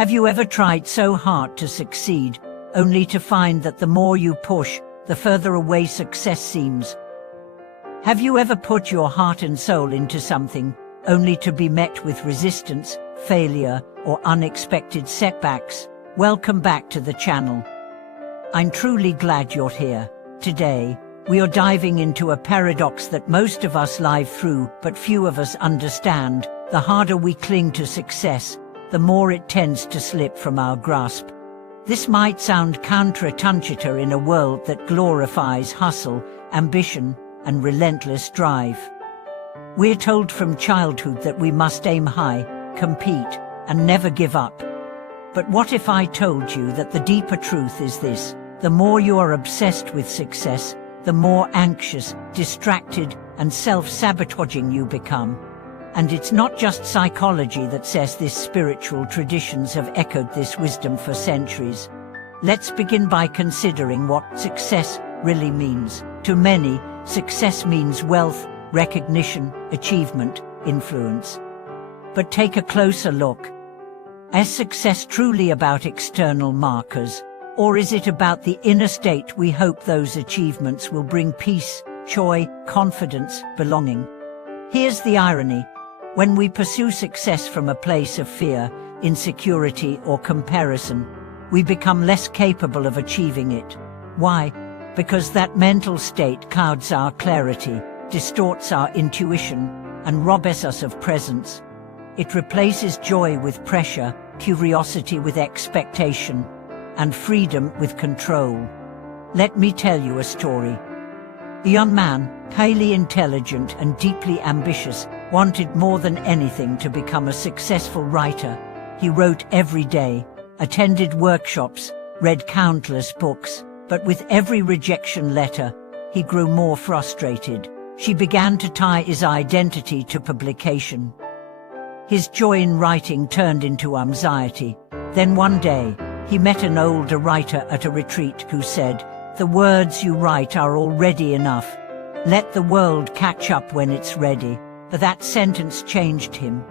Have you ever tried so hard to succeed, only to find that the more you push, the further away success seems? Have you ever put your heart and soul into something, only to be met with resistance, failure, or unexpected setbacks? Welcome back to the channel. I'm truly glad you're here. Today, we are diving into a paradox that most of us live through, but few of us understand. The harder we cling to success, the more it tends to slip from our grasp. This might sound counterintuitive in a world that glorifies hustle, ambition, and relentless drive. We're told from childhood that we must aim high, compete, and never give up. But what if I told you that the deeper truth is this: the more you are obsessed with success, the more anxious, distracted, and self-sabotaging you become. And it's not just psychology that says this. Spiritual traditions have echoed this wisdom for centuries. Let's begin by considering what success really means. To many, success means wealth, recognition, achievement, influence. But take a closer look. Is success truly about external markers, or is it about the inner state we hope those achievements will bring: peace, joy, confidence, belonging? Here's the irony. When we pursue success from a place of fear, insecurity, or comparison, we become less capable of achieving it. Why? Because that mental state clouds our clarity, distorts our intuition, and robs us of presence. It replaces joy with pressure, curiosity with expectation, and freedom with control. Let me tell you a story. A young man, highly intelligent and deeply ambitious, wanted more than anything to become a successful writer. He wrote every day, attended workshops, read countless books, but with every rejection letter, he grew more frustrated. He began to tie his identity to publication. His joy in writing turned into anxiety. Then one day, he met an older writer at a retreat who said, "The words you write are already enough. Let the world catch up when it's ready." That sentence changed him.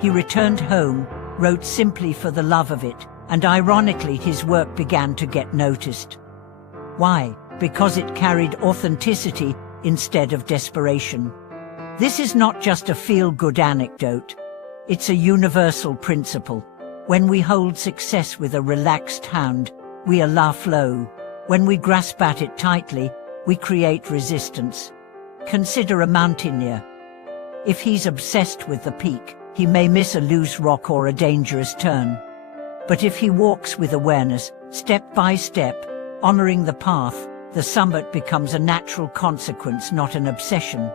He returned home, wrote simply for the love of it, and ironically his work began to get noticed. Why? Because it carried authenticity instead of desperation. This is not just a feel-good anecdote. It's a universal principle. When we hold success with a relaxed hand, we allow flow. When we grasp at it tightly, we create resistance. Consider a mountaineer. If he's obsessed with the peak, he may miss a loose rock or a dangerous turn. But if he walks with awareness, step by step, honoring the path, the summit becomes a natural consequence, not an obsession.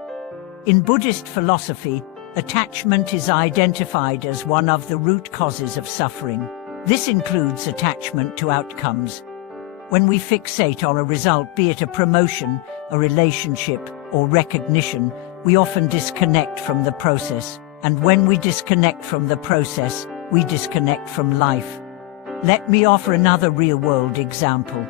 In Buddhist philosophy, attachment is identified as one of the root causes of suffering. This includes attachment to outcomes. When we fixate on a result, be it a promotion, a relationship, or recognition, we often disconnect from the process. And when we disconnect from the process, we disconnect from life. Let me offer another real-world example.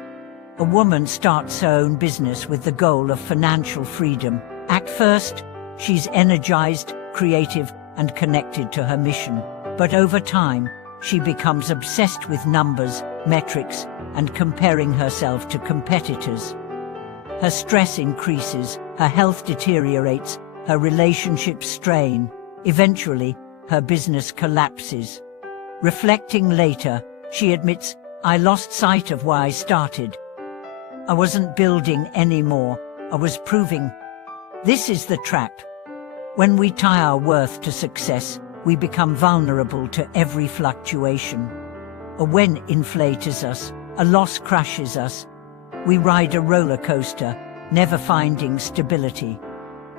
A woman starts her own business with the goal of financial freedom. At first, she's energized, creative, and connected to her mission. But over time, she becomes obsessed with numbers, metrics, and comparing herself to competitors. Her stress increases, her health deteriorates, her relationships strain. Eventually, her business collapses. Reflecting later, she admits, "I lost sight of why I started. I wasn't building anymore, I was proving." This is the trap. When we tie our worth to success, we become vulnerable to every fluctuation. A win inflates us, a loss crashes us. We ride a roller coaster, never finding stability.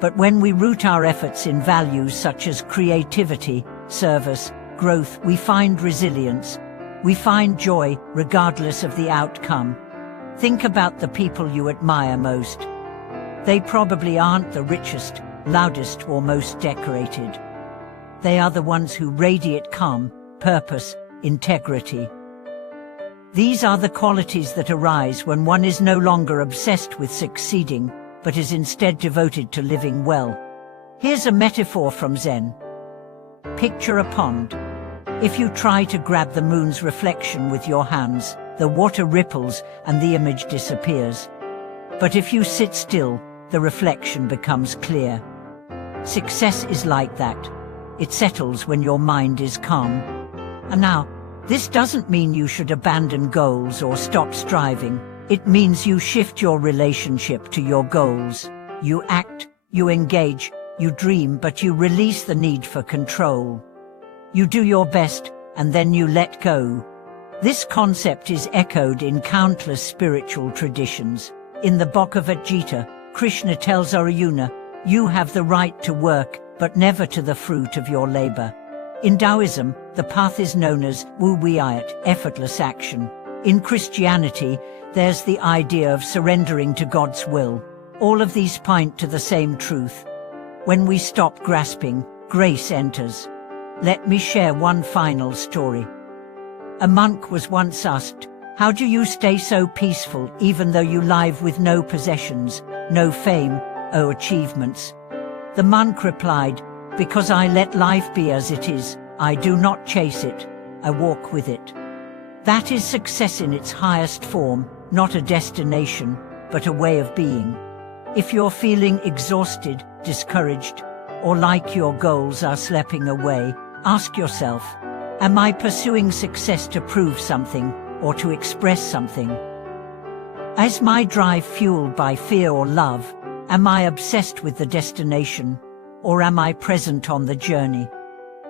But when we root our efforts in values such as creativity, service, growth, we find resilience. We find joy, regardless of the outcome. Think about the people you admire most. They probably aren't the richest, loudest, or most decorated. They are the ones who radiate calm, purpose, integrity. These are the qualities that arise when one is no longer obsessed with succeeding, but is instead devoted to living well. Here's a metaphor from Zen. Picture a pond. If you try to grab the moon's reflection with your hands, the water ripples and the image disappears. But if you sit still, the reflection becomes clear. Success is like that. It settles when your mind is calm. And now, this doesn't mean you should abandon goals or stop striving. It means you shift your relationship to your goals. You act, you engage, you dream, but you release the need for control. You do your best, and then you let go. This concept is echoed in countless spiritual traditions. In the Bhagavad Gita, Krishna tells Arjuna, "You have the right to work, but never to the fruit of your labor." In Taoism, the path is known as Wu Wei, effortless action. In Christianity, there's the idea of surrendering to God's will. All of these point to the same truth. When we stop grasping, grace enters. Let me share one final story. A monk was once asked, "How do you stay so peaceful even though you live with no possessions, no fame, no achievements?" The monk replied, "Because I let life be as it is. I do not chase it, I walk with it." That is success in its highest form, not a destination, but a way of being. If you're feeling exhausted, discouraged, or like your goals are slipping away, ask yourself, am I pursuing success to prove something or to express something? Is my drive fueled by fear or love? Am I obsessed with the destination, or am I present on the journey?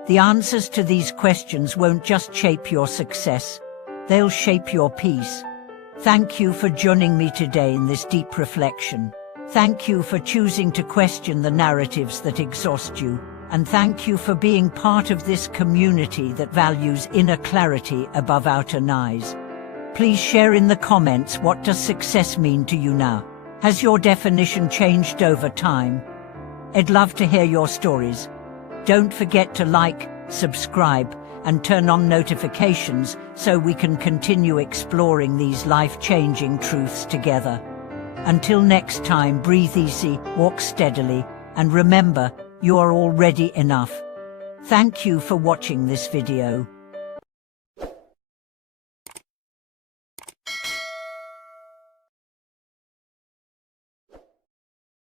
The answers to these questions won't just shape your success, they'll shape your peace. Thank you for joining me today in this deep reflection. Thank you for choosing to question the narratives that exhaust you, and thank you for being part of this community that values inner clarity above outer noise. Please share in the comments, what does success mean to you now? Has your definition changed over time? I'd love to hear your stories. Don't forget to like, subscribe, and turn on notifications so we can continue exploring these life-changing truths together. Until next time, breathe easy, walk steadily, and remember, you are already enough. Thank you for watching this video.